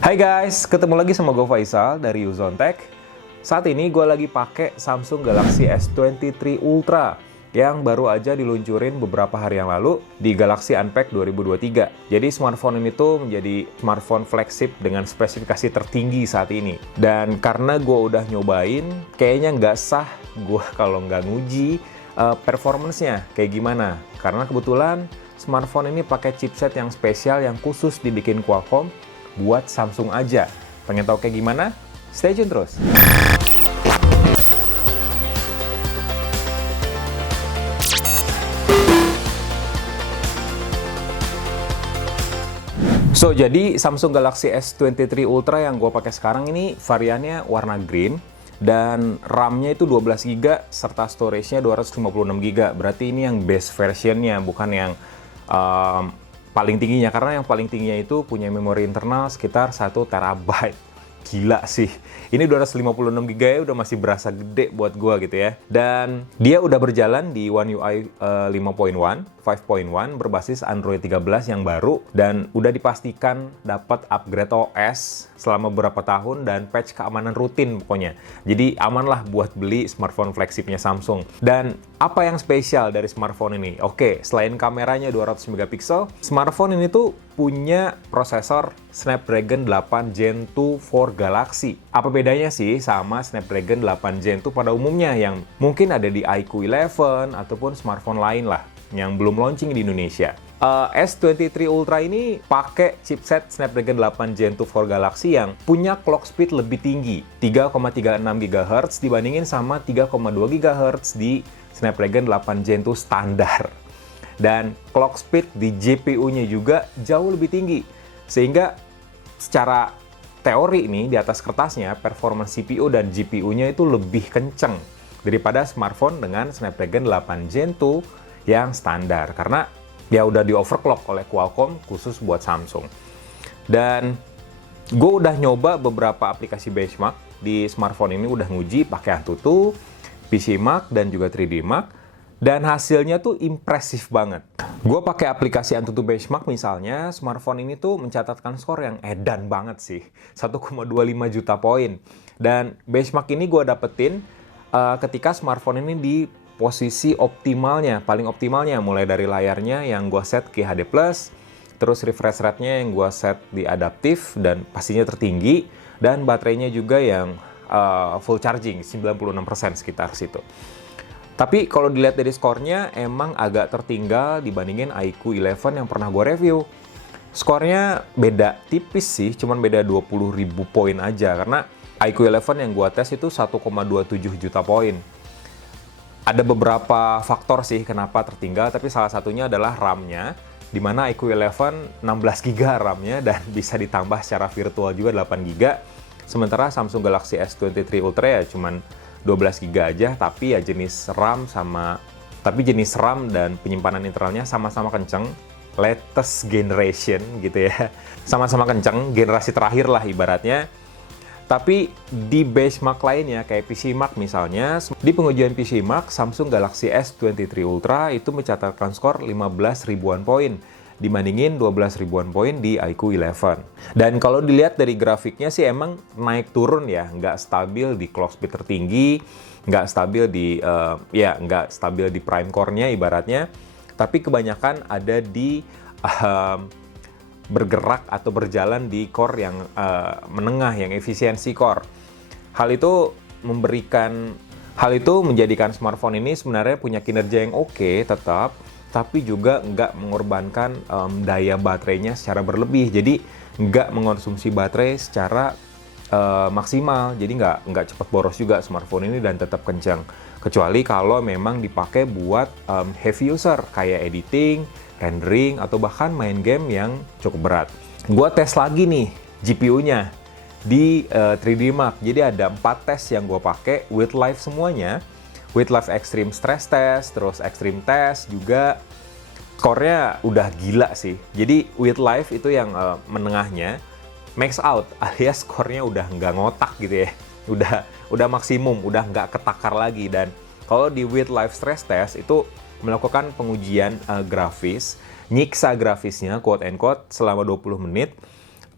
Hai guys, ketemu lagi sama gue Faisal dari Uzon Tech. Saat ini gue lagi pakai Samsung Galaxy S23 Ultra yang baru aja diluncurin beberapa hari yang lalu di Galaxy Unpacked 2023. Jadi smartphone ini tuh menjadi smartphone flagship dengan spesifikasi tertinggi saat ini. Dan karena gue udah nyobain, kayaknya nggak sah gue kalau nggak nguji performance-nya kayak gimana. Karena kebetulan smartphone ini pakai chipset yang spesial yang khusus dibikin Qualcomm buat Samsung aja. Pengen tahu kayak gimana? Stay tune terus. So, jadi Samsung Galaxy S23 Ultra yang gue pakai sekarang ini variannya warna green dan RAM-nya itu 12 GB serta storage-nya 256 GB. Berarti ini yang base version-nya, bukan yang paling tingginya, karena yang paling tingginya itu punya memori internal sekitar 1 terabyte. Gila sih. Ini 256 GB ya udah masih berasa gede buat gua gitu ya. Dan dia udah berjalan di One UI 5.1 berbasis Android 13 yang baru dan udah dipastikan dapat upgrade OS selama beberapa tahun dan patch keamanan rutin pokoknya. Jadi aman lah buat beli smartphone flagshipnya Samsung. Dan apa yang spesial dari smartphone ini? Oke, selain kameranya 200 megapiksel, smartphone ini tuh punya prosesor Snapdragon 8 Gen 2 for Galaxy. Apa bedanya sih sama Snapdragon 8 Gen 2 pada umumnya yang mungkin ada di iQOO 11 ataupun smartphone lain lah yang belum launching di Indonesia? S23 Ultra ini pakai chipset Snapdragon 8 Gen 2 for Galaxy yang punya clock speed lebih tinggi, 3,36 GHz dibandingin sama 3,2 GHz di Snapdragon 8 Gen 2 standar. Dan clock speed di GPU-nya juga jauh lebih tinggi. Sehingga secara teori ini di atas kertasnya performance CPU dan GPU-nya itu lebih kenceng daripada smartphone dengan Snapdragon 8 Gen 2 yang standar. Karena dia udah di overclock oleh Qualcomm khusus buat Samsung. Dan gue udah nyoba beberapa aplikasi benchmark di smartphone ini, udah nguji pakai Antutu, PCMark, dan juga 3D Mark. Dan hasilnya tuh impresif banget. Gue pakai aplikasi Antutu Benchmark misalnya, smartphone ini tuh mencatatkan skor yang edan banget sih. 1,25 juta poin. Dan benchmark ini gue dapetin ketika smartphone ini di posisi optimalnya, paling optimalnya. Mulai dari layarnya yang gue set QHD+, terus refresh rate-nya yang gue set di adaptif dan pastinya tertinggi. Dan baterainya juga yang full charging, 96% sekitar situ. Tapi kalau dilihat dari skornya, emang agak tertinggal dibandingin iQOO 11 yang pernah gue review. Skornya beda tipis sih, cuman beda 20.000 poin aja. Karena iQOO 11 yang gue tes itu 1,27 juta poin. Ada beberapa faktor sih kenapa tertinggal, tapi salah satunya adalah RAM-nya. Dimana iQOO 11 16 GB RAM-nya dan bisa ditambah secara virtual juga 8 GB. Sementara Samsung Galaxy S23 Ultra ya cuman 12 GB aja, tapi ya jenis RAM dan penyimpanan internalnya sama-sama kenceng, latest generation gitu ya, sama-sama kenceng, generasi terakhir lah ibaratnya. Tapi di benchmark lainnya kayak PCMark misalnya, di pengujian PCMark Samsung Galaxy S23 Ultra itu mencatatkan skor 15 ribuan poin dibandingin 12 ribuan poin di iQOO 11. Dan kalau dilihat dari grafiknya sih emang naik turun ya, nggak stabil di clock speed tertinggi, nggak stabil di prime core-nya ibaratnya, tapi kebanyakan ada di bergerak atau berjalan di core yang menengah, yang efisiensi core. Hal itu menjadikan smartphone ini sebenarnya punya kinerja yang oke tetap, tapi juga nggak mengorbankan daya baterainya secara berlebih. Jadi nggak mengonsumsi baterai secara maksimal. Jadi nggak cepat boros juga smartphone ini dan tetap kencang. Kecuali kalau memang dipakai buat heavy user kayak editing, rendering, atau bahkan main game yang cukup berat. Gua tes lagi nih GPU-nya di 3D Mark. Jadi ada 4 tes yang gue pakai with live semuanya. With live extreme stress test, terus extreme test juga skornya udah gila sih. Jadi with live itu yang menengahnya, max out alias skornya udah nggak ngotak gitu ya. Udah maksimum, udah nggak ketakar lagi. Dan kalau di with live stress test itu melakukan pengujian grafis, nyiksa grafisnya quote and quote selama 20 menit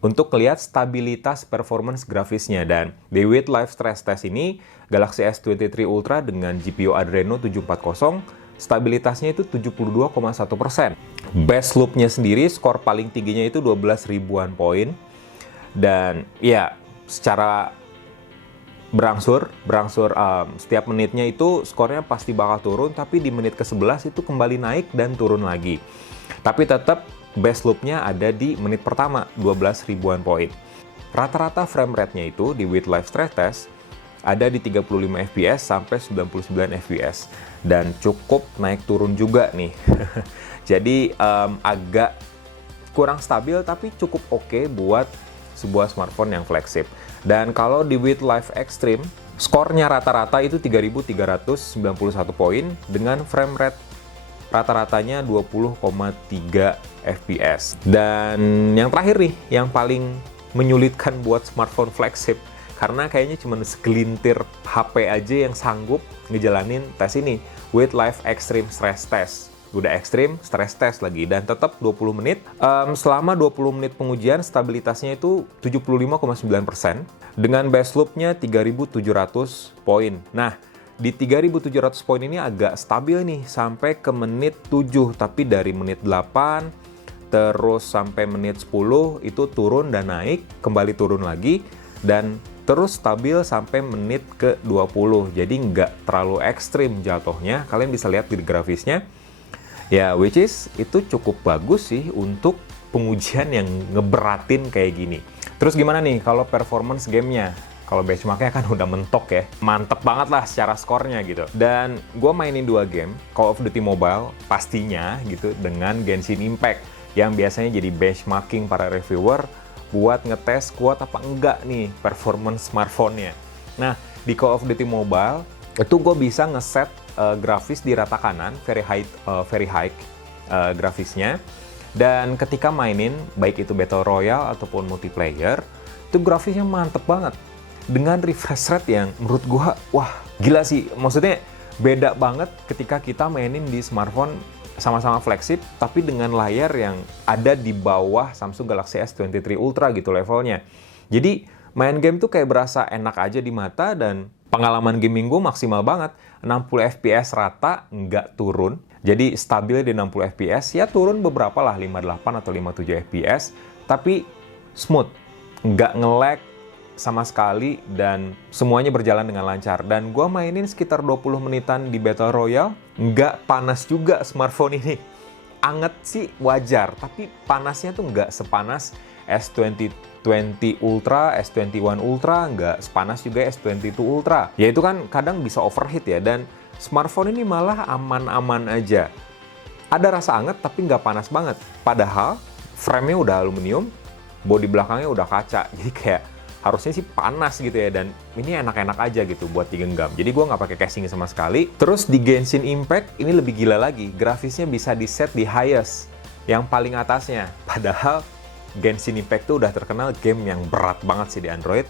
untuk lihat stabilitas performance grafisnya. Dan di with live stress test ini, Galaxy S23 Ultra dengan GPU Adreno 740, stabilitasnya itu 72,1%. Best loop-nya sendiri, skor paling tingginya itu 12 ribuan poin. Dan ya, secara berangsur setiap menitnya itu skornya pasti bakal turun, tapi di menit ke-11 itu kembali naik dan turun lagi. Tapi tetap best loop-nya ada di menit pertama, 12 ribuan poin. Rata-rata frame rate-nya itu di with live stress test ada di 35 fps sampai 99 fps. Dan cukup naik turun juga nih. Jadi agak kurang stabil tapi cukup oke buat sebuah smartphone yang flagship. Dan kalau di with live extreme, skornya rata-rata itu 3.391 poin dengan frame rate rata-ratanya 20,3 fps. Dan yang terakhir nih, yang paling menyulitkan buat smartphone flagship, karena kayaknya cuma segelintir HP aja yang sanggup ngejalanin tes ini, with live extreme stress test. Udah ekstrim, stress test lagi, dan tetap 20 menit. Selama 20 menit pengujian, stabilitasnya itu 75,9%, dengan base loop-nya 3.700 poin. Nah, di 3.700 poin ini agak stabil nih, sampai ke menit 7, tapi dari menit 8, terus sampai menit 10, itu turun dan naik, kembali turun lagi, dan terus stabil sampai menit ke 20. Jadi nggak terlalu ekstrim jatuhnya, kalian bisa lihat di grafisnya. Ya, which is itu cukup bagus sih untuk pengujian yang ngeberatin kayak gini. Terus gimana nih kalau performance gamenya? Kalau benchmarknya kan udah mentok ya. Mantep banget lah secara skornya gitu. Dan gue mainin 2 game, Call of Duty Mobile pastinya gitu, dengan Genshin Impact, yang biasanya jadi benchmarking para reviewer buat ngetes kuat apa enggak nih performance smartphone-nya. Nah, di Call of Duty Mobile, itu gue bisa ngeset grafis di rata kanan, very high grafisnya. Dan ketika mainin, baik itu Battle Royale ataupun multiplayer, itu grafisnya mantep banget. Dengan refresh rate yang menurut gue, wah gila sih. Maksudnya beda banget ketika kita mainin di smartphone sama-sama flagship, tapi dengan layar yang ada di bawah Samsung Galaxy S23 Ultra gitu levelnya. Jadi main game tuh kayak berasa enak aja di mata, dan pengalaman gaming gue maksimal banget. 60 fps rata, nggak turun. Jadi stabil di 60 fps, ya turun beberapa lah, 58 atau 57 fps, tapi smooth, nggak nge-lag sama sekali, dan semuanya berjalan dengan lancar. Dan gue mainin sekitar 20 menitan di Battle Royale, nggak panas juga smartphone ini. Anget sih wajar, tapi panasnya tuh nggak sepanas S20 Ultra, S21 Ultra, nggak sepanas juga S22 Ultra. Ya itu kan kadang bisa overheat ya, dan smartphone ini malah aman-aman aja. Ada rasa anget tapi nggak panas banget. Padahal frame-nya udah aluminium, bodi belakangnya udah kaca, jadi kayak harusnya sih panas gitu ya, dan ini enak-enak aja gitu buat digenggam. Jadi gue nggak pakai casing sama sekali. Terus di Genshin Impact ini lebih gila lagi, grafisnya bisa di set di highest, yang paling atasnya. Padahal Genshin Impact tuh udah terkenal game yang berat banget sih di Android,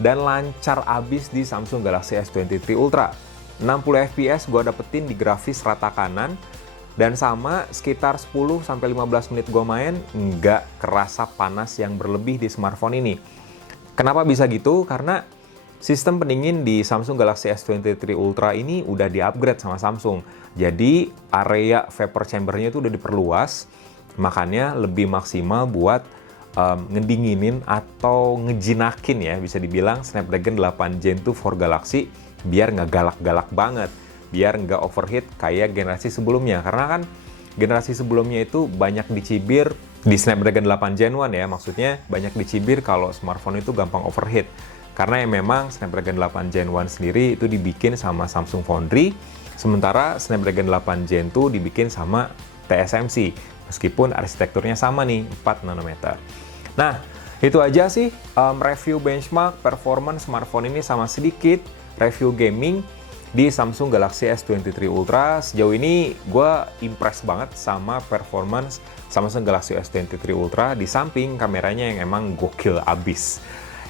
dan lancar abis di Samsung Galaxy S23 Ultra. 60 fps gue dapetin di grafis rata kanan, dan sama sekitar 10-15 menit gue main, nggak kerasa panas yang berlebih di smartphone ini. Kenapa bisa gitu? Karena sistem pendingin di Samsung Galaxy S23 Ultra ini udah di-upgrade sama Samsung. Jadi area vapor chamber-nya itu udah diperluas, makanya lebih maksimal buat ngedinginin atau ngejinakin ya, bisa dibilang Snapdragon 8 Gen 2 for Galaxy, biar nggak galak-galak banget, biar nggak overheat kayak generasi sebelumnya. Karena kan generasi sebelumnya itu banyak dicibir di Snapdragon 8 Gen 1 ya, maksudnya banyak dicibir kalau smartphone itu gampang overheat. Karena ya memang Snapdragon 8 Gen 1 sendiri itu dibikin sama Samsung Foundry, sementara Snapdragon 8 Gen 2 dibikin sama TSMC, meskipun arsitekturnya sama nih, 4 nanometer. Nah, itu aja sih review benchmark performance smartphone ini, sama sedikit review gaming di Samsung Galaxy S23 Ultra. Sejauh ini gue impress banget sama performance Samsung Galaxy S23 Ultra, di samping kameranya yang emang gokil abis.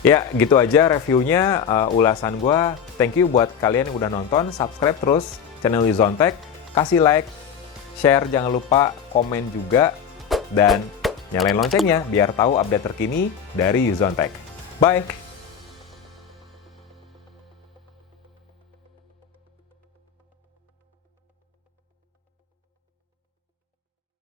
Ya, gitu aja reviewnya, ulasan gue. Thank you buat kalian yang udah nonton, subscribe terus channel Lizontek, kasih like, share, jangan lupa komen juga, dan Nyalain loncengnya biar tahu update terkini dari Yuzon Tech. Bye!